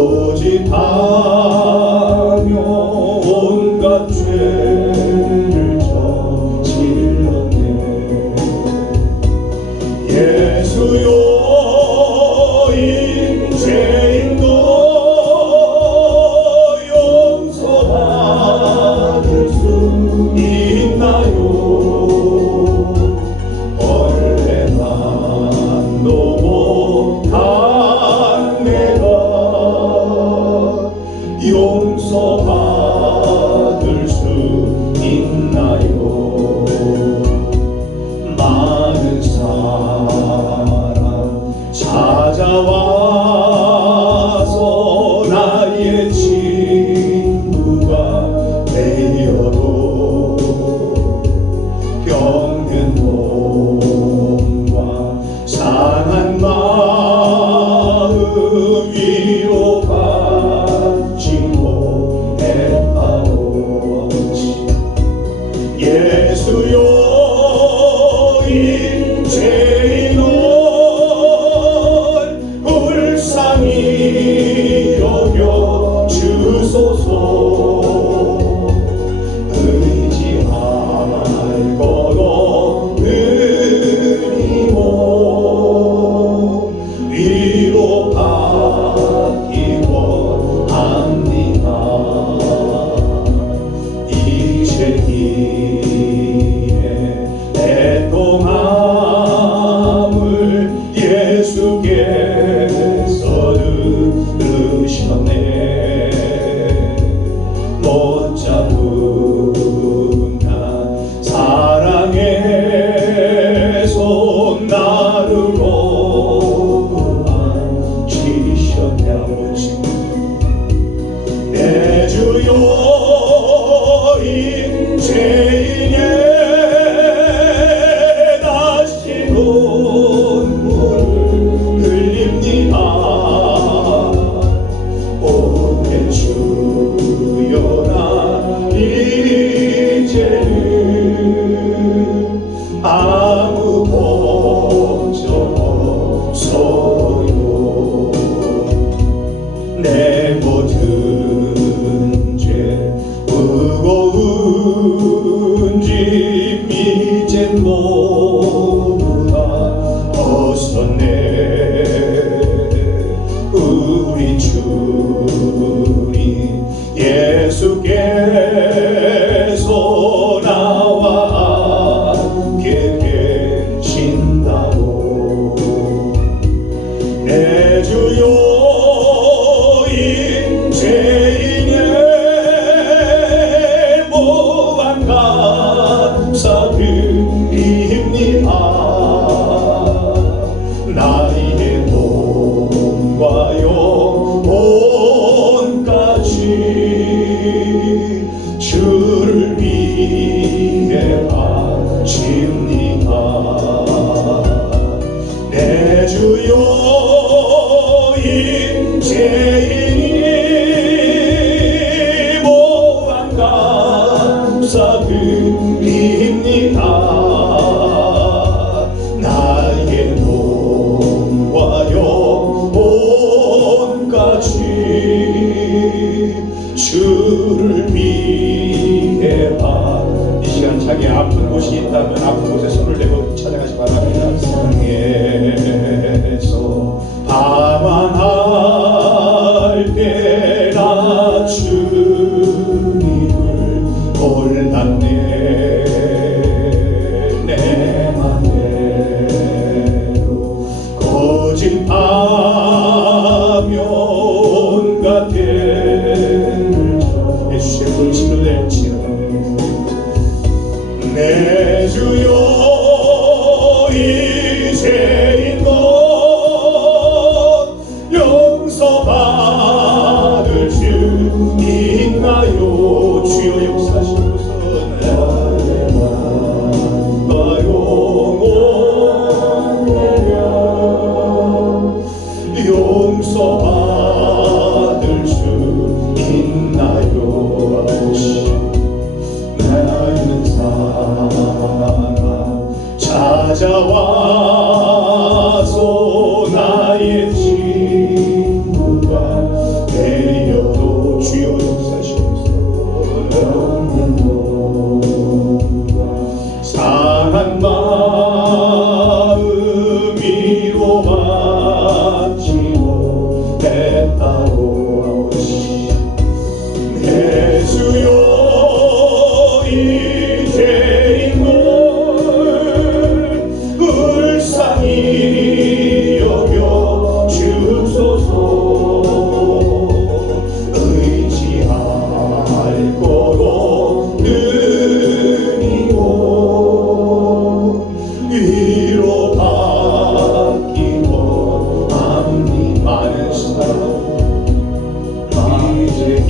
고집하며 온갖 죄를 저질렀네. 예수여 인죄인도 용서받을 수 있나요? 벌레만도 못한 내가 용서받을 수 있나요? 많은 사람 찾아와서 나의 친구가 되어도 병든 몸과 상한 마음 위로받지 못했다오지. 예수여 인죄인을 불쌍히 여겨 주소서. 의지할 것 없으리모 위로받기 원합니다. 이제 길에 애통함을 예수께서 들으셨네. 못 잡은 사랑의 손 나를 오만지셨네. 아버지 내 주여 인죄인에 다시 눈물을 흘립니다. 오늘 주여 나 이제는 아무 걱정 없어요. 내 모든 죄 무거운 짐 이젠 모두 다 벗었네. 우리 주님 예수께서 나와 함께 계신다고. 내 주여 인죄인의 무한 감사드립니다. 나의 몸과 영혼까지 주를 위해 바칩니다. 내 주여 인죄인이 무한 감사드립니다. 나의 몸과 영혼까지 주를 위해 이 시간 자기 아픈 곳이 있다면 아픈 곳에 손을 대고 찬양하시 바랍니다. 세상에서 방황할 때나 주님을 몰랐네. 내 맘대로 고집하며 온갖 죄를 예수의 불신을 낼지어다. 내 주여 이제인 것 용서받을 수 있나요? 주여 역사하시고서 나의 맘과 영혼 내려 용서받을 수 있나요? 아버지 나는 사랑 찾아와서 나의 친구가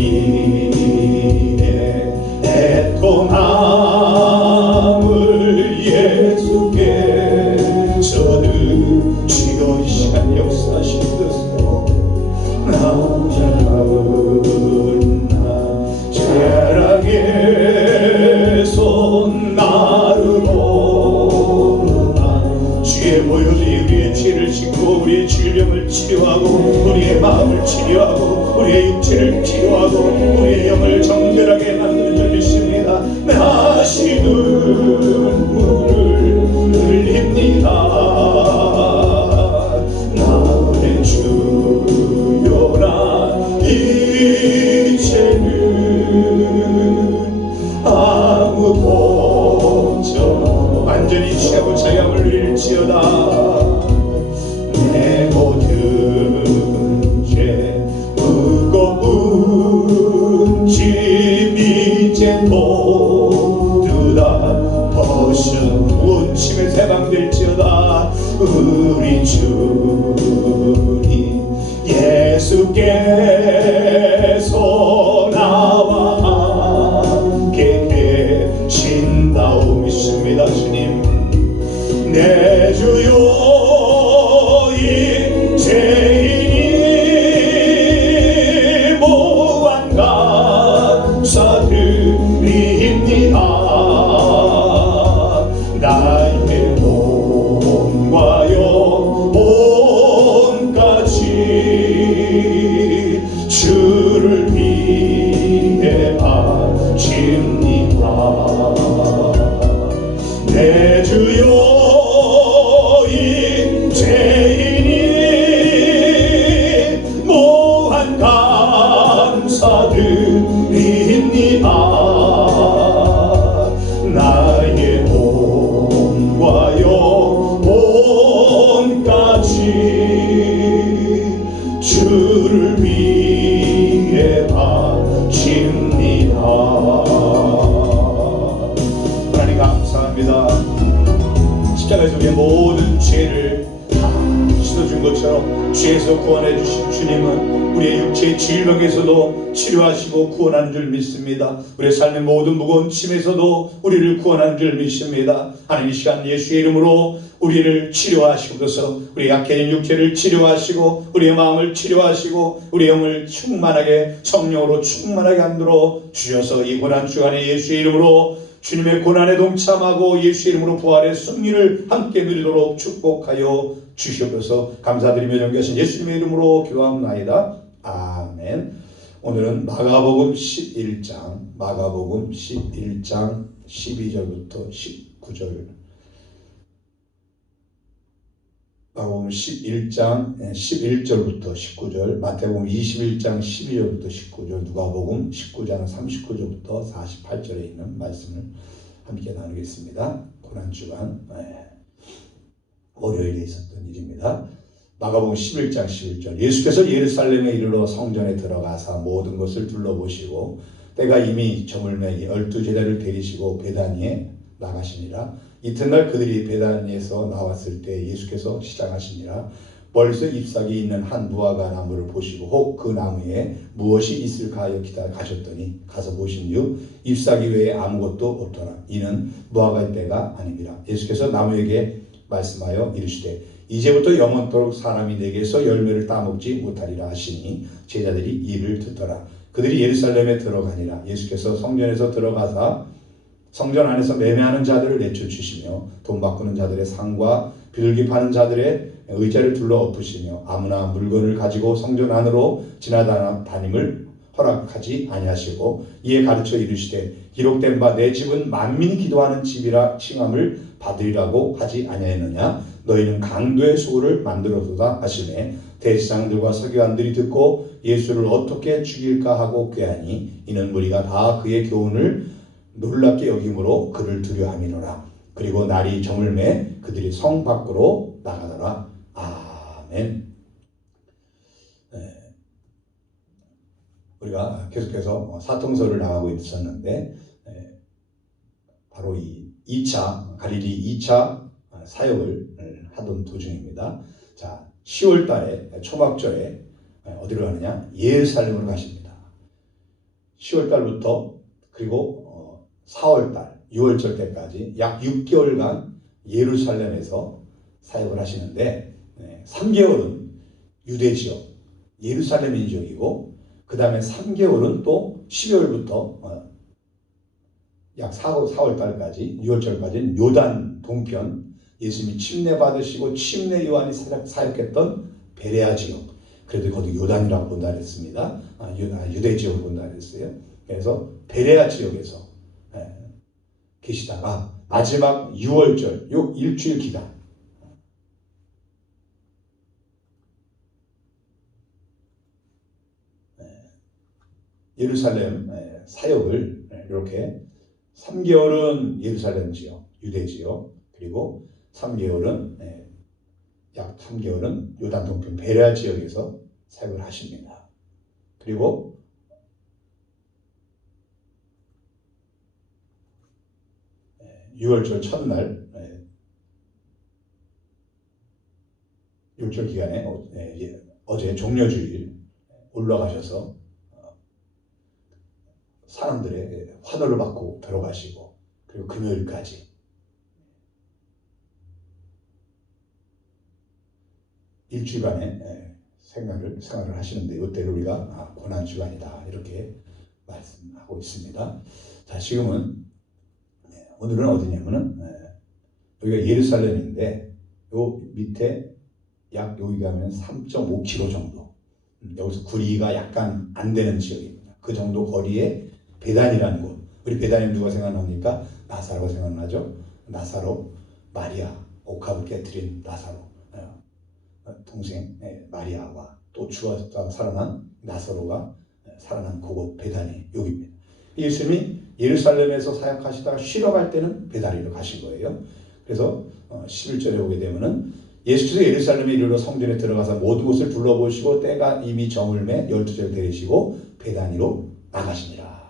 피에 애통함을 예수께서 느끼고 이 시간 역사하시소서. 남자은 자랑의 손 나르고 주의 보혈이 우리의 죄를 씻고 우리의 질병을 치료하고 우리의 마음을 치료하고 우리의 육체를 치료하고 우리의 영을 정결하게 만드는 줄 믿습니다. 다시 눈물을 흘립니다. 나의 주여라 이제는 아무 보전 완전히 취하고 자유함을 누릴지어다. 내 모든 죄 무거운 짐 이제 모두 다 벗은 원침에 해방될지어다. 우리 주님 예수께서 나와 함께 계신다오 믿습니다. 주님 내 주여 이제이니 무한 감사드립니다. 나의 몸과 영혼까지 주를 위해 바칩니다. 내 주여 이제이니 무한 감사드립니다. 나의 몸과 영혼까지 주를 위해 바칩니다. 하나님 감사합니다. 십자가에서 우리의 모든 죄를 다 씻어준 것처럼 죄에서 구원해 주신 주님은 우리의 육체의 질병에서도 치료하시고 구원하는 줄 믿습니다. 우리의 삶의 모든 무거운 짐에서도 우리를 구원하는 줄 믿습니다. 하나님 이 시간 예수의 이름으로 우리를 치료하시고서 우리 약해진 육체를 치료하시고 우리의 마음을 치료하시고 우리의 영을 충만하게 성령으로 충만하게 만들어 주셔서 이 고난 주간에 예수의 이름으로 주님의 고난에 동참하고 예수의 이름으로 부활의 승리를 함께 누리도록 축복하여 주시옵소서. 감사드리며 존귀하신 예수님의 이름으로 기도합나이다. 아멘. 오늘은 마가복음 11장 12절부터 19절 마가복음 11장 11절부터 19절 마태복음 21장 12절부터 19절 누가복음 19장 39절부터 48절에 있는 말씀을 함께 나누겠습니다. 고난주간 월요일에 있었던 일입니다. 마가복음 11장 11절 예수께서 예루살렘에 이르러 성전에 들어가사 모든 것을 둘러보시고 때가 이미 저물매 12제자를 데리시고 베다니에 나가시니라. 이튿날 그들이 베다니에서 나왔을 때 예수께서 시장하시니라. 벌써 잎사귀 있는 한 무화과 나무를 보시고 혹 그 나무에 무엇이 있을까 하여 기다 가셨더니 가서 보신즉 잎사귀 외에 아무것도 없더라. 이는 무화과의 때가 아니니라. 예수께서 나무에게 말씀하여 이르시되 이제부터 영원토록 사람이 내게서 열매를 따먹지 못하리라 하시니 제자들이 이를 듣더라. 그들이 예루살렘에 들어가니라. 예수께서 성전에서 들어가사 성전 안에서 매매하는 자들을 내쫓으시며 돈 바꾸는 자들의 상과 비둘기 파는 자들의 의자를 둘러 엎으시며 아무나 물건을 가지고 성전 안으로 지나다님을 허락하지 아니하시고 이에 가르쳐 이르시되 기록된 바 내 집은 만민이 기도하는 집이라 칭함을 받으리라고 하지 아니하였느냐. 너희는 강도의 소굴을 만들어두다 하시매 대제사장들과 서기관들이 듣고 예수를 어떻게 죽일까 하고 꾀하니 이는 무리가 다 그의 교훈을 놀랍게 여김으로 그를 두려함이로라. 그리고 날이 저물매 그들이 성 밖으로 나가더라. 아멘. 우리가 계속해서 사통설을 나가고 있었는데 바로 이 2차 갈릴리 2차 사역을 하던 도중입니다. 자, 10월 달에 초막절에 어디로 가느냐? 예루살렘으로 가십니다. 10월 달부터 그리고 4월 달, 6월절 때까지 약 6개월간 예루살렘에서 사역을 하시는데 3개월은 유대 지역, 예루살렘 민족이고 그 다음에 3개월은 또 12월부터 약 4월 달까지 6월절까지는 요단 동편 예수님이 침례 받으시고 침례 요한이 사역했던 베레아 지역, 그래도 거기 요단이라고 본다 그랬습니다. 유대 지역을 본다 그랬어요. 그래서 베레아 지역에서 계시다가 마지막 6월절 요 일주일 기간 예루살렘 사역을 이렇게 3개월은 예루살렘 지역, 유대 지역, 그리고 3개월은 약 3개월은 요단 동편 베레아 지역에서 사역을 하십니다. 그리고 6월절 첫날 6월절 기간에 어제 종려주일 올라가셔서 사람들의 환호를 받고 들어가시고 그리고 금요일까지 일주일간의 생활을 하시는데 이때를 우리가 고난주간이다 이렇게 말씀하고 있습니다. 자, 지금은 오늘은 어디냐면은 여기가 예루살렘인데 요 밑에 약 여기 가면 3.5km 정도 여기서 거리가 약간 안 되는 지역입니다. 그 정도 거리에 베단이라는 곳, 우리 베단이 누가 생각납니까? 나사로가 생각나죠? 나사로, 마리아, 옥합을 깨뜨린 나사로 동생 마리아와 또 죽었다가 살아난 나사로가 살아난 그곳 베단이 여기입니다. 예수님이 예루살렘에서 사역하시다가 쉬러 갈 때는 베다니로 가신 거예요. 그래서 11절에 오게 되면은 예수께서 예루살렘에 이르러 성전에 들어가서 모든 곳을 둘러보시고 때가 이미 저물매 12절 되시고 베다니로 나가시니라.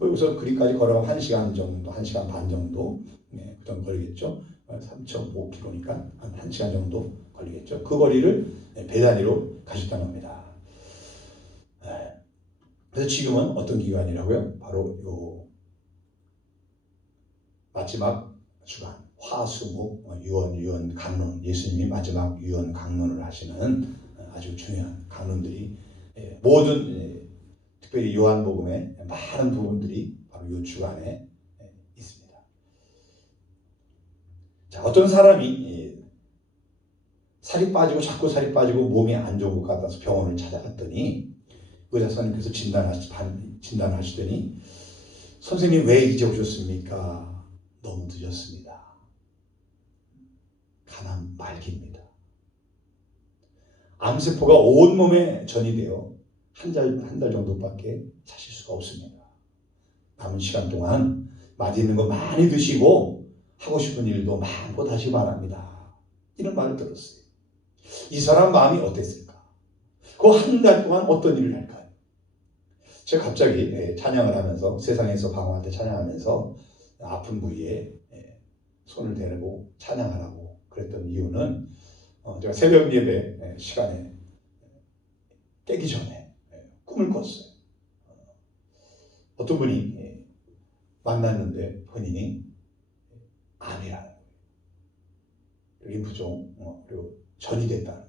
여기서 그리까지 걸어가면 1시간 정도, 1시간 반 정도 그 정도 걸리겠죠. 3.5km니까 한 1시간 정도 걸리겠죠. 그 거리를 베다니로 가셨다는 겁니다. 그래서 지금은 어떤 기간이라고요? 바로 요 마지막 주간 화수목 유언 강론, 예수님이 마지막 유언 강론을 하시는 아주 중요한 강론들이 모든 특별히 요한복음의 많은 부분들이 바로 이 주간에 있습니다. 자, 어떤 사람이 살이 빠지고 자꾸 살이 빠지고 몸이 안 좋은 것 같아서 병원을 찾아갔더니 의사 선생님께서 진단하시더니 선생님 왜 이제 오셨습니까? 너무 늦었습니다. 간암 말기입니다. 암세포가 온몸에 전이되어 한 달 정도밖에 사실 수가 없습니다. 남은 시간 동안 맛있는 거 많이 드시고 하고 싶은 일도 마음껏 하시기 바랍니다. 이런 말을 들었어요. 이 사람 마음이 어땠을까? 그 한 달 동안 어떤 일을 할까요? 제가 갑자기 찬양을 하면서 세상에서 방황할 때 찬양하면서 아픈 부위에 손을 대고 찬양하라고 그랬던 이유는 제가 새벽 예배 시간에 깨기 전에 꿈을 꿨어요. 어떤 분이 만났는데 본인이 암이라는 거예요. 림프종 그리고 전이 됐다는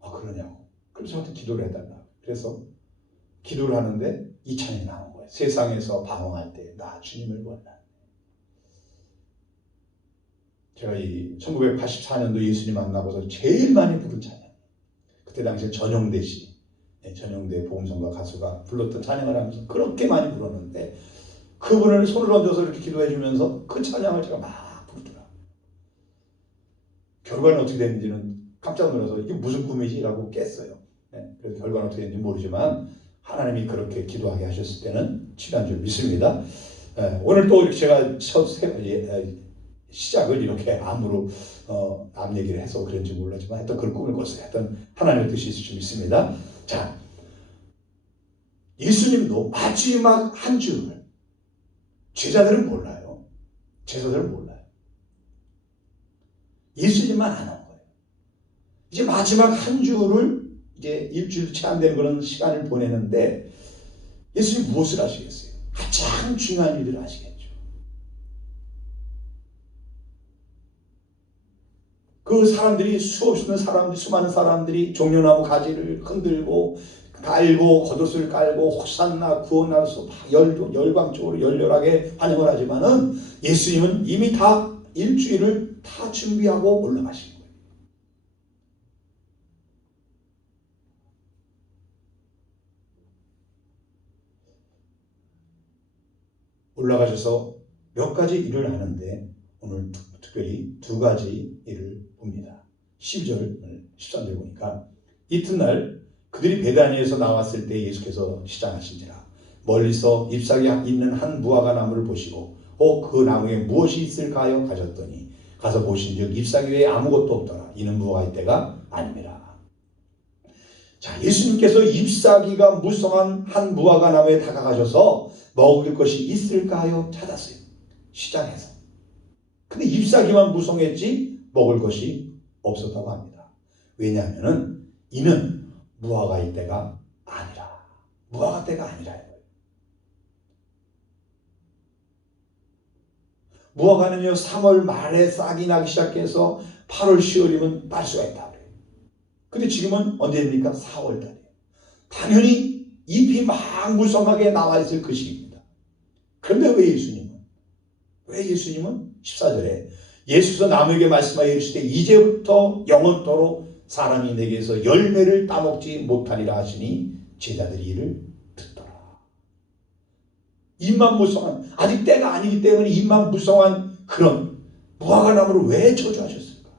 거예요. 그러냐고. 그래서 저한테 기도를 해달라. 그래서 기도를 하는데 이 찬이 나온 거예요. 세상에서 방황할 때 나 주님을 몰라. 제가 이 1984년도 예수님 만나고서 제일 많이 부른 찬양. 그때 당시에 전용대 씨, 전용대 보험성가 가수가 불렀던 찬양을 하면서 그렇게 많이 불렀는데 그분을 손을 얹어서 이렇게 기도해 주면서 그 찬양을 제가 막 부르더라고요. 결과는 어떻게 됐는지는 깜짝 놀라서 이게 무슨 꿈이지? 라고 깼어요. 그래서 결과는 어떻게 됐는지 모르지만 하나님이 그렇게 기도하게 하셨을 때는 치료한 줄 믿습니다. 오늘 또 이렇게 제가 시작을 이렇게 암으로 암 얘기를 해서 그런지 몰랐지만 하여튼 그런 꿈을 꿨어요. 하여튼 하나님의 뜻이 있을 줄 믿습니다. 자, 예수님도 마지막 한 주를 제자들은 몰라요. 제자들은 몰라요. 예수님만 아는 거예요. 이제 마지막 한 주를 이제 일주일도 채 안 되는 그런 시간을 보내는데 예수님 무엇을 하시겠어요? 가장 중요한 일들을 하시겠죠. 그 사람들이 수많은 사람들이 종려나무 가지를 흔들고 깔고 겉옷을 깔고 호산나 구원하소서 열광적으로 열렬하게 환영을 하지만은 예수님은 이미 다 일주일을 다 준비하고 올라가신 거예요. 올라가셔서 몇 가지 일을 하는데 오늘 특별히 두 가지 일을 봅니다. 12절, 13절 보니까 이튿날 그들이 베다니에서 나왔을 때 예수께서 시장하신지라 멀리서 잎사귀 있는 한 무화과 나무를 보시고 그 나무에 무엇이 있을까요? 가셨더니 가서 보신즉 잎사귀 외에 아무것도 없더라. 이는 무화과의 때가 아니니라. 자, 예수님께서 잎사귀가 무성한 한 무화과 나무에 다가가셔서 먹을 것이 있을까요? 찾았어요. 시장에서. 근데 잎사귀만 무성했지 먹을 것이 없었다고 합니다. 왜냐하면 이는 무화과의 때가 아니라. 무화과 때가 아니라. 무화과는요 3월 말에 싹이 나기 시작해서 8월 10월이면 딸 수가 있다 그래요. 근데 지금은 언제입니까? 4월 달이에요. 당연히 잎이 막 무성하게 나와 있을 그 시기입니다. 그런데 왜 예수님은 14절에 예수께서 남에게 말씀하여 이르시되 이제부터 영원토록 사람이 내게서 열매를 따먹지 못하리라 하시니 제자들이 이를 듣더라. 잎만 무성한, 아직 때가 아니기 때문에 잎만 무성한 그런 무화과 나무를 왜 저주하셨을까?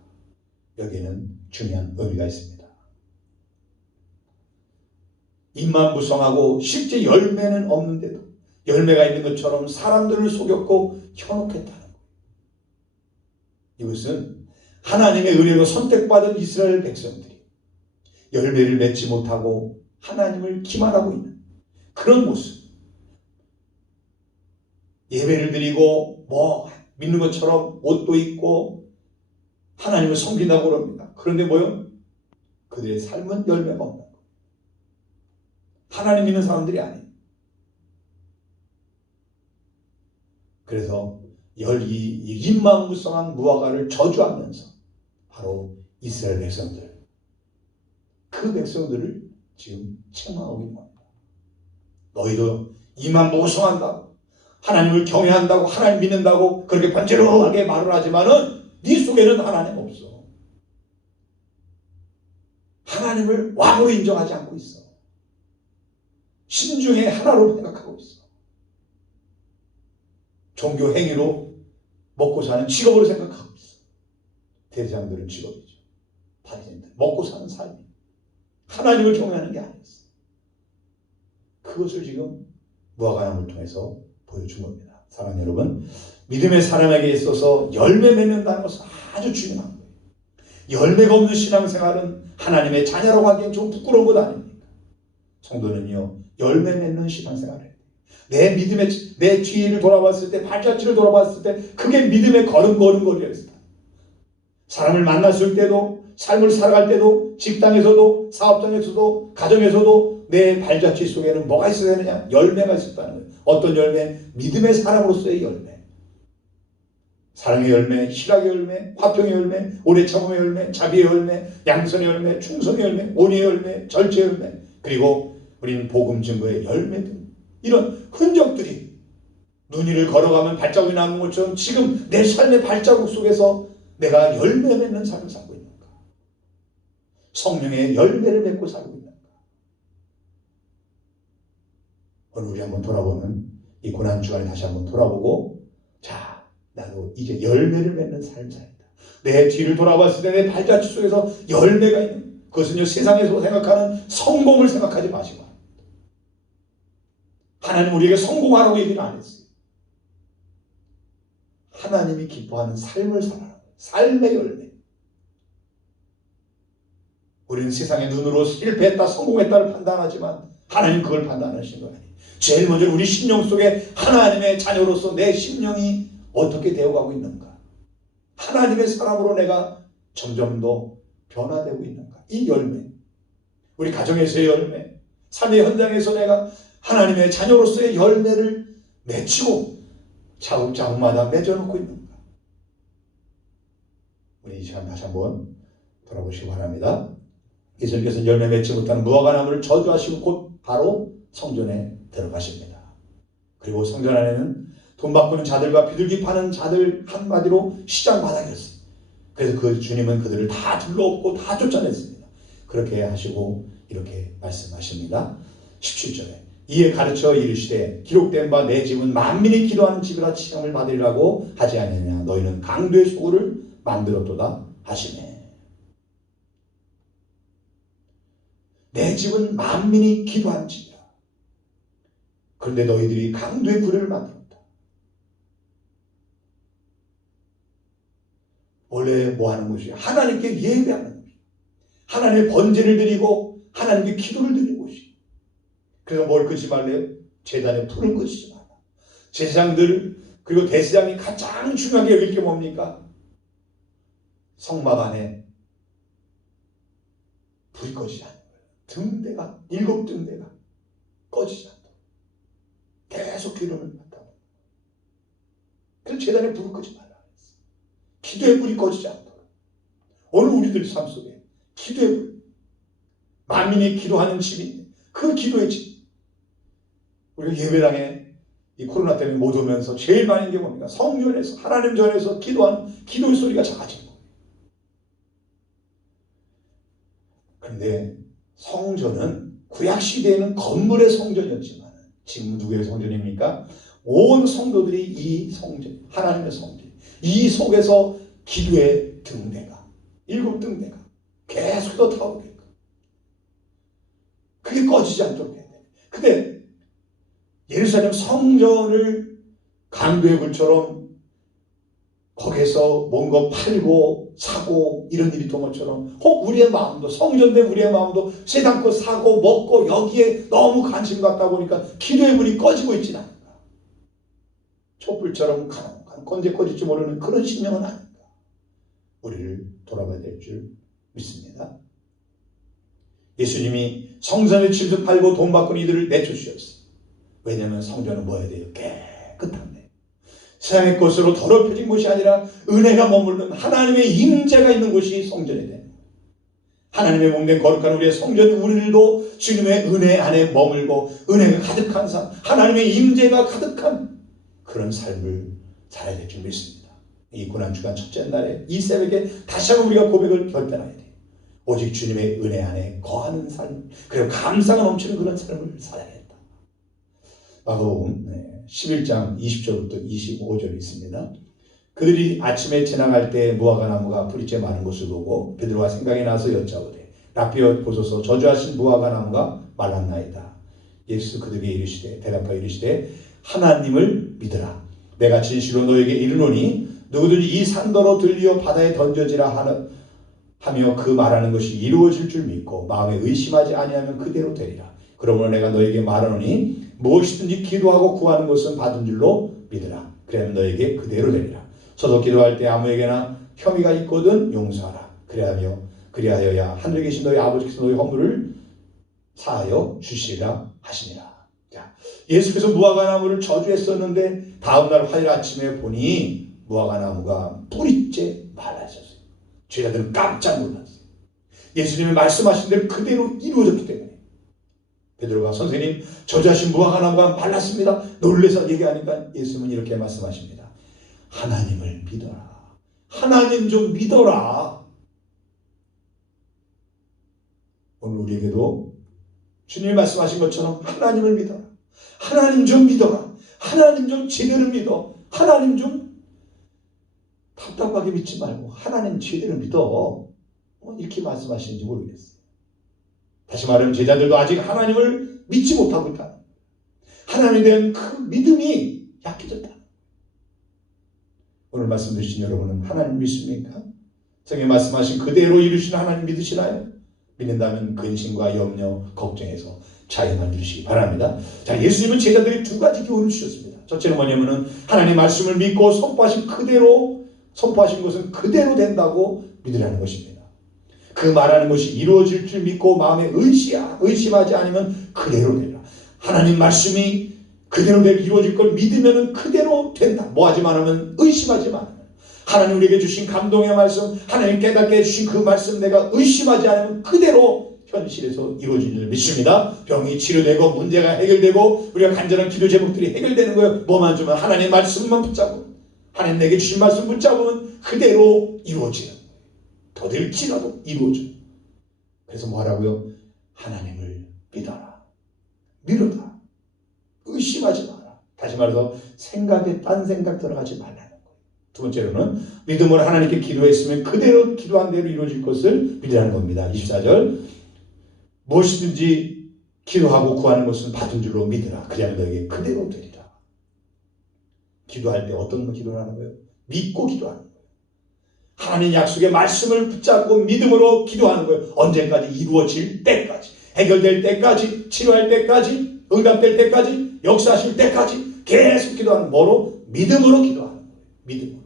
여기에는 중요한 의미가 있습니다. 잎만 무성하고 실제 열매는 없는데도 열매가 있는 것처럼 사람들을 속였고 현혹했다는 거예요. 이것은 하나님의 은혜로 선택받은 이스라엘 백성들이 열매를 맺지 못하고 하나님을 기만하고 있는 그런 모습. 예배를 드리고 믿는 것처럼 옷도 입고 하나님을 섬긴다고 그럽니다. 그런데 그들의 삶은 열매가 없는 거예요. 하나님 믿는 사람들이 아니에요. 그래서 잎만 무성한 무화과를 저주하면서 바로 이스라엘 백성들, 그 백성들을 지금 책망하고 있는 겁니다. 너희도 잎만 무성한다고 하나님을 경외한다고 하나님 믿는다고 그렇게 번지르하게 말을 하지만은 네 속에는 하나님 없어. 하나님을 왕으로 인정하지 않고 있어. 신중의 하나로 생각하고 있어. 종교 행위로 먹고 사는 직업으로 생각하고 있어. 대제사장들은 직업이죠. 바리새인들 먹고 사는 삶이 하나님을 경외하는 게 아니었어. 그것을 지금 무화과나무를 통해서 보여준 겁니다. 사랑하는 여러분, 믿음의 사람에게 있어서 열매 맺는다는 것은 아주 중요한 거예요. 열매가 없는 신앙생활은 하나님의 자녀라고 하기엔 좀 부끄러운 것 아닙니까? 성도는요 열매 맺는 신앙생활을 해요. 내 뒤를 돌아봤을 때, 발자취를 돌아봤을 때 그게 믿음의 걸음걸이였어요. 사람을 만났을 때도, 삶을 살아갈 때도, 직장에서도, 사업장에서도, 가정에서도 내 발자취 속에는 뭐가 있어야 되느냐? 열매가 있었다는 거예요. 어떤 열매? 믿음의 사람으로서의 열매. 사랑의 열매, 희락의 열매, 화평의 열매, 오래 참음의 열매, 자비의 열매, 양선의 열매, 충성의 열매, 온유의 열매, 절제의 열매, 그리고 우리는 복음 증거의 열매 등 이런 흔적들이 눈 위를 걸어가면 발자국이 남는 것처럼 지금 내 삶의 발자국 속에서 내가 열매 맺는 삶을 살고 있는가? 성령의 열매를 맺고 살고 있는가? 오늘 우리 한번 돌아보는 이 고난주간에 다시 한번 돌아보고 자, 나도 이제 열매를 맺는 삶을 살다. 내 뒤를 돌아봤을 때 내 발자취 속에서 열매가 있는 그것은요 세상에서 생각하는 성공을 생각하지 마시고 하나님 우리에게 성공하라고 얘기는 안 했어요. 하나님이 기뻐하는 삶을 살아라. 삶의 열매. 우리는 세상의 눈으로 실패했다 성공했다를 판단하지만 하나님 그걸 판단하시는 거 아니에요. 제일 먼저 우리 심령 속에 하나님의 자녀로서 내 심령이 어떻게 되어가고 있는가? 하나님의 사람으로 내가 점점 더 변화되고 있는가? 이 열매. 우리 가정에서의 열매, 삶의 현장에서 내가 하나님의 자녀로서의 열매를 맺히고 자국자국마다 맺어놓고 있는가? 우리 이 시간 다시 한번 돌아보시기 바랍니다. 예수님께서는 열매 맺지 못하는 무화과 나무를 저주하시고 곧 바로 성전에 들어가십니다. 그리고 성전 안에는 돈 바꾸는 자들과 비둘기 파는 자들, 한마디로 시장 바닥이었어요. 그래서 그 주님은 그들을 다 둘러엎고 다 쫓아냈습니다. 그렇게 하시고 이렇게 말씀하십니다. 17절에 이에 가르쳐 이르시되 기록된 바 내 집은 만민이 기도하는 집이라 칭함을 받으리라고 하지 아니하냐. 너희는 강도의 소굴을 만들었도다 하시네. 내 집은 만민이 기도하는 집이라. 그런데 너희들이 강도의 굴을 만들었다. 원래 뭐 하는 것이야? 하나님께 예배하는 것이야. 하나님의 번제를 드리고 하나님께 기도를 드리는 것이야. 그래서 뭘 끄지 말래요? 제단에 불을 끄지 마라. 제사장들 그리고 대제사장이 가장 중요하게 여길 게 뭡니까? 성막 안에 불이 꺼지지 않는 거예요. 등대가 7등대가 꺼지지 않도록 계속 기름을 받다. 그래서 제단에 불을 끄지 마라. 기도의 불이 꺼지지 않도록. 오늘 우리들 삶 속에 기도의 불, 만민이 기도하는 집이 그 기도의 집. 우리가 예배당에 이 코로나 때문에 못 오면서 제일 많은 게 뭡니까? 성전에서 하나님 전에서 기도하는 기도의 소리가 작아진 거예요. 그런데 성전은 구약시대에는 건물의 성전이었지만 지금 누구의 성전입니까? 온 성도들이 이 성전, 하나님의 성전, 이 속에서 기도의 등대가 7등대가 계속 더 타오르게끔 그게 꺼지지 않도록 해야 돼. 근데 예루살렘 성전을 강도의 불처럼 거기서 뭔가 팔고 사고 이런 일이 있던 것처럼 혹 우리의 마음도 성전된 우리의 마음도 세상 거 사고 먹고 여기에 너무 관심 갖다 보니까 기도의 불이 꺼지고 있지는 않은가. 촛불처럼 언제 꺼질지 모르는 그런 심령은 아닌가. 우리를 돌아봐야 될 줄 믿습니다. 예수님이 성전에 침수 팔고 돈 바꾼 이들을 내쫓으셨어요. 왜냐하면 성전은 뭐 해야 돼요? 깨끗한데. 세상의 것으로 더럽혀진 곳이 아니라 은혜가 머무르는 하나님의 임재가 있는 곳이 성전이 되는 거예요. 하나님의 몸된 거룩한 우리의 성전이 우리들도 주님의 은혜 안에 머물고 은혜가 가득한 삶, 하나님의 임재가 가득한 그런 삶을 살아야 될 줄 믿습니다. 이 고난주간 첫째 날에 이 새벽에 다시 한번 우리가 고백을 결단해야 돼요. 오직 주님의 은혜 안에 거하는 삶, 그리고 감사가 넘치는 그런 삶을 살아야겠다. 마가복음 11장 20절부터 25절이 있습니다. 그들이 아침에 지나갈 때 무화과 나무가 뿌리째 마른 것을 보고 베드로가 생각이 나서 여짜오되 라피어 보소서 저주하신 무화과 나무가 말랐나이다. 예수 그들에게 이르시되 대답하여 이르시되 하나님을 믿으라. 내가 진실로 너에게 이르노니 누구든지 이 산더러 들리어 바다에 던져지라 하며 그 말하는 것이 이루어질 줄 믿고 마음에 의심하지 아니하면 그대로 되리라. 그러므로 내가 너에게 말하노니 무엇이든지 기도하고 구하는 것은 받은 줄로 믿으라. 그러면 너에게 그대로 되리라. 서로 기도할 때 아무에게나 혐의가 있거든 용서하라. 그리하여야 하늘에 계신 너희 아버지께서 너희 허물을 사하여 주시리라 하시니라. 자, 예수께서 무화과 나무를 저주했었는데 다음날 화요일 아침에 보니 무화과 나무가 뿌리째 말라졌어요. 제자들은 깜짝 놀랐어요. 예수님이 말씀하신 대로 그대로 이루어졌기 때문에. 베드로가 선생님 저주하신 무화과 나무가 말랐습니다. 놀라서 얘기하니까 예수님은 이렇게 말씀하십니다. 하나님을 믿어라. 하나님 좀 믿어라. 오늘 우리에게도 주님이 말씀하신 것처럼 하나님을 믿어라. 하나님 좀 믿어라. 하나님 좀 제대로 믿어. 하나님 좀 답답하게 믿지 말고 하나님 제대로 믿어. 이렇게 말씀하시는지 모르겠어요. 다시 말하면 제자들도 아직 하나님을 믿지 못하고 있다. 하나님에 대한 그 믿음이 약해졌다. 오늘 말씀 드신 여러분은 하나님 믿습니까? 성경에 말씀하신 그대로 이루신 하나님 믿으시나요? 믿는다면 근심과 염려, 걱정에서 자유만 주시기 바랍니다. 자, 예수님은 제자들이 두 가지 교훈을 주셨습니다. 첫째는 뭐냐면은 하나님 말씀을 믿고 선포하신 것은 그대로 된다고 믿으라는 것입니다. 그 말하는 것이 이루어질 줄 믿고 마음에 의심하지 않으면 그대로 되리라. 하나님 말씀이 그대로 이루어질 걸 믿으면 그대로 된다. 뭐하지만 하면 의심하지만, 하나님 우리에게 주신 감동의 말씀, 하나님 깨닫게 해주신 그 말씀 내가 의심하지 않으면 그대로 현실에서 이루어질 줄 믿습니다. 병이 치료되고 문제가 해결되고 우리가 간절한 기도 제목들이 해결되는 거예요. 뭐만 주면 하나님의 말씀만 붙잡으면, 하나님 내게 주신 말씀 붙잡으면 그대로 이루어지는 거예요. 더딜지라도 이루어져. 그래서 뭐하라고요? 하나님을 믿어라. 믿어라. 의심하지 마라. 다시 말해서 생각에 딴 생각 들어가지 말라는 거예요. 두 번째로는 믿음으로 하나님께 기도했으면 그대로 기도한 대로 이루어질 것을 믿으라는 겁니다. 24절 무엇이든지 기도하고 구하는 것은 받은 줄로 믿으라. 그리하면 너에게 그대로 되리라. 기도할 때 어떤 기도를 하는 거예요? 믿고 기도하는 거예요. 하나님 약속의 말씀을 붙잡고 믿음으로 기도하는 거예요. 언제까지? 이루어질 때까지, 해결될 때까지, 치료할 때까지, 응답될 때까지, 역사하실 때까지 계속 기도하는, 뭐로? 믿음으로 기도하는 거예요. 믿음으로.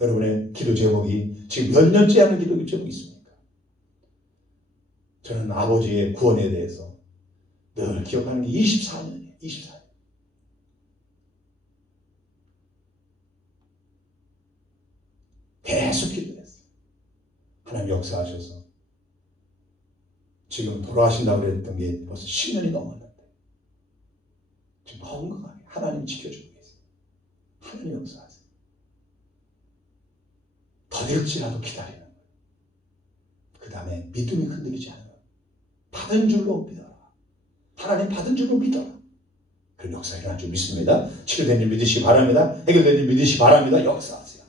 여러분의 기도 제목이 지금 몇 년째 하는 기도 제목이 있습니까? 저는 아버지의 구원에 대해서 늘 기억하는 게 24년이에요. 24년. 계속 기도했어요. 하나님 역사하셔서 지금 돌아가신다고 그랬던 게 벌써 10년이 넘었는데 지금 건강하게 하나님 지켜주고 계세요. 하나님 역사하세요. 더딜지라도 기다리는 거예요. 그 다음에 믿음이 흔들리지 않아요. 받은 줄로 믿어라. 하나님 받은 줄로 믿어라. 그런 역사 일어날 줄 믿습니다. 치료된 줄 믿으시기 바랍니다. 해결된 줄 믿으시기 바랍니다. 역사하세요.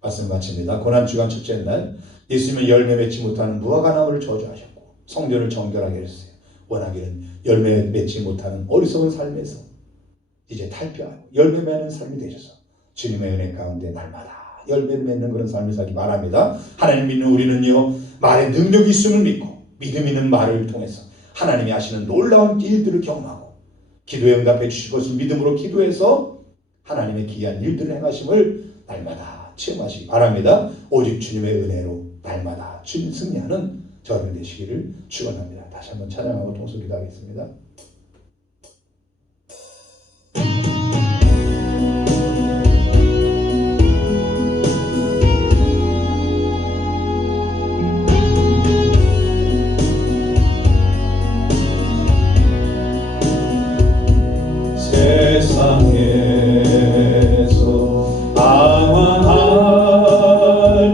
말씀 마칩니다. 고난주간 첫째 날 예수님은 열매 맺지 못하는 무화과나무를 저주하셨고 성전을 정결하게 했어요. 원하기는 열매 맺지 못하는 어리석은 삶에서 이제 탈피하고 열매 맺는 삶이 되셔서 주님의 은혜 가운데 날마다 열매를 맺는 그런 삶을 살기 바랍니다. 하나님 믿는 우리는요, 말에 능력이 있음을 믿고 믿음 있는 말을 통해서 하나님이 하시는 놀라운 일들을 경험하고 기도에 응답해 주실 것을 믿음으로 기도해서 하나님의 기이한 일들을 행하심을 날마다 체험하시기 바랍니다. 오직 주님의 은혜로 날마다 주님 승리하는 저를 되시기를 축원합니다. 다시 한번 찬양하고 동서 기도하겠습니다. 세상에서 방황할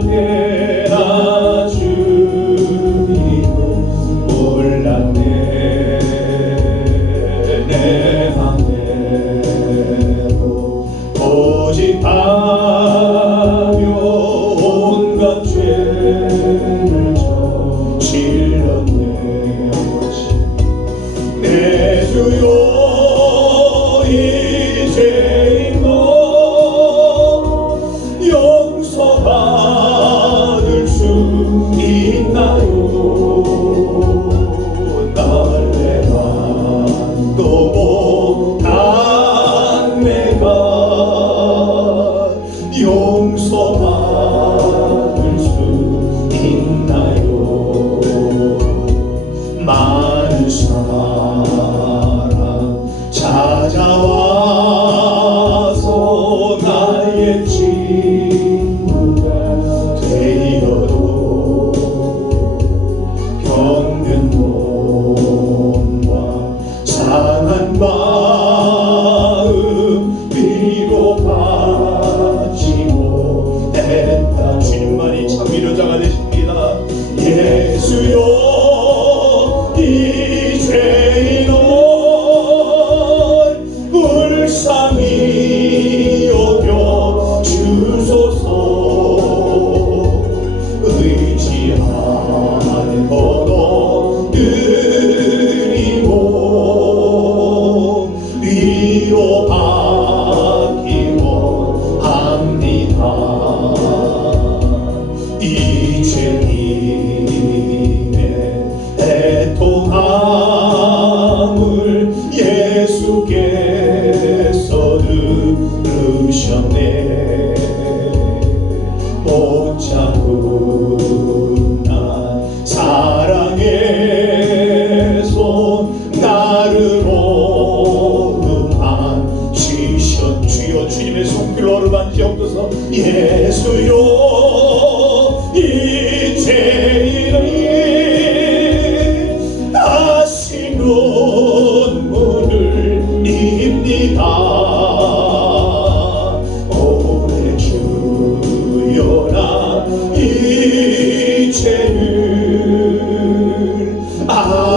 때나 주님을 몰랐네. 내 맘대로 오직 하며 온갖 죄를 저질렀네. 내 주여 이제 너 용서받을 수 있나요? 날 내가 또 못한 내가 용서받을 수 있나요?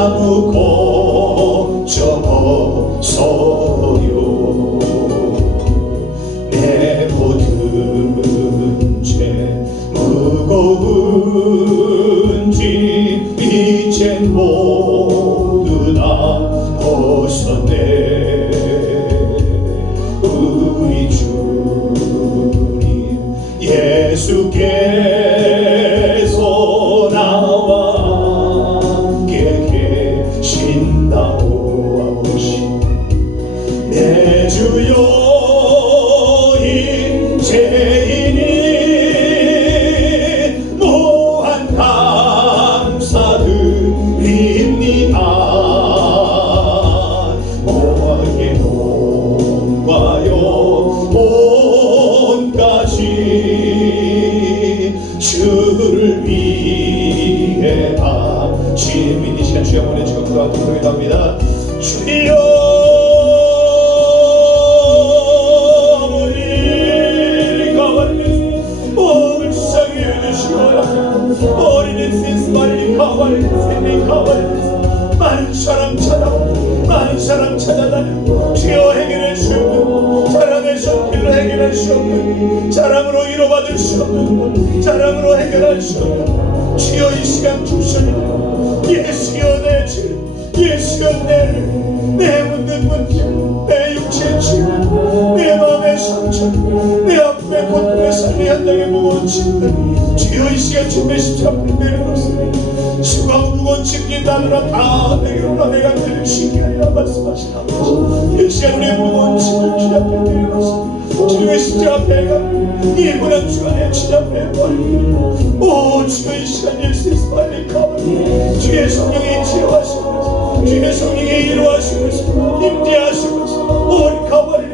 아무것도 없어요. 내 모든 죄 무거운 짐 이젠 모두 다 벗었네. 우리 주님 예수께서 나와 함께 계신다오. 아버지 내 주여 인재인이 무한 감사드립니다. 모아의 몸과 영혼까지 주를 위해 바치는 이 시간 주여 보내 주고 기도하도록 합니다. 주여 많은 사람 찾아다녀 주여 해결할 수 없는 사람의 손길로 해결할 수 없는 사람으로 위로받을 수 없는 사람으로 해결할 수 없는 주여 이 시간 주시옵소서. 예수여 내 죄 예수여 내 묻는 문제 내 육체의 짐 내 마음의 상처 내 아픔의 고통의 삶의 현장의 무거운 짐들 주여 이 시간 주님의 십자가를 내려놓습니다. 수가 무거운 짐이 나누라 다 내게로라 내가 그를 쉬게 하리라 말씀하신 아버지 이 시간 우리의 무거운 짐을 주 앞에 내려놓습니다. 주님의 십자가 앞에 이 고난 주간에 주 앞에 버립니다. 오 주여 이 시간 예수께서 빨리 가버립니다. 주의 성령이 치료하시면서 주의 성령이 이루하시면서 임재하시면서 오 가버리는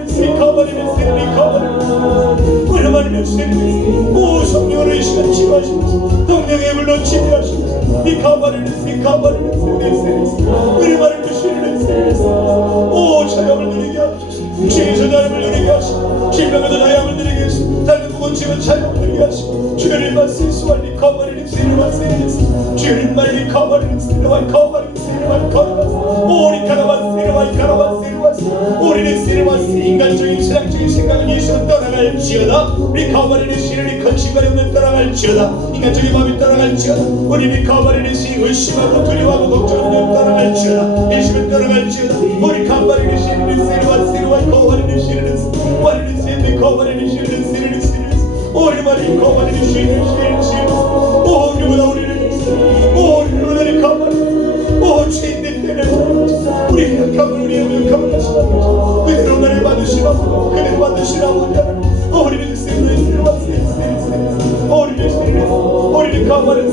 하나님의 세리면서 오 성령으로 이 시간 치료하시면서 성령의 불로 치료하시면서 이 가버리는 세리면서 우리 말을 주시는 세리면서 오 자양을 누리게 하시고 주의 자양을 누리게 하시고 질병에도 자양을 누리게 하시고 다른 무거운 짐은 자양을 누리게 하시고 주의 말씀 수완이 가버리는 세리면서 주의 말이 가버리는 세리와 가버리는 세리와 오 우리 가라만 세리와 우리는 세리와 인간적인 신앙적인 생각을 예수는 떠나갈지어다. 우리 가버리는 신을 건심관이 없는 떠나갈지어다. 인간적인 마음이 떠나갈지어다. 우리는 가버리는 신 의심하고 두려워하고 걱정하는 떠나갈지어다. 예수는 떠나갈지어다. 우리 가버리는 신을 세리와 가버리는 신을 와리는 세리 가버리는 신을 세리는 우리 말이 가버리는 신을 오 우리보다 우리를 가버리는 오 죄인들 때문에 우리 가버리는 우리의 가버리시라고 그대로 나를 받으시라고 그대로 받으시라고 우리는 세리와 우리는 가버리는 세리 우리는 가버리는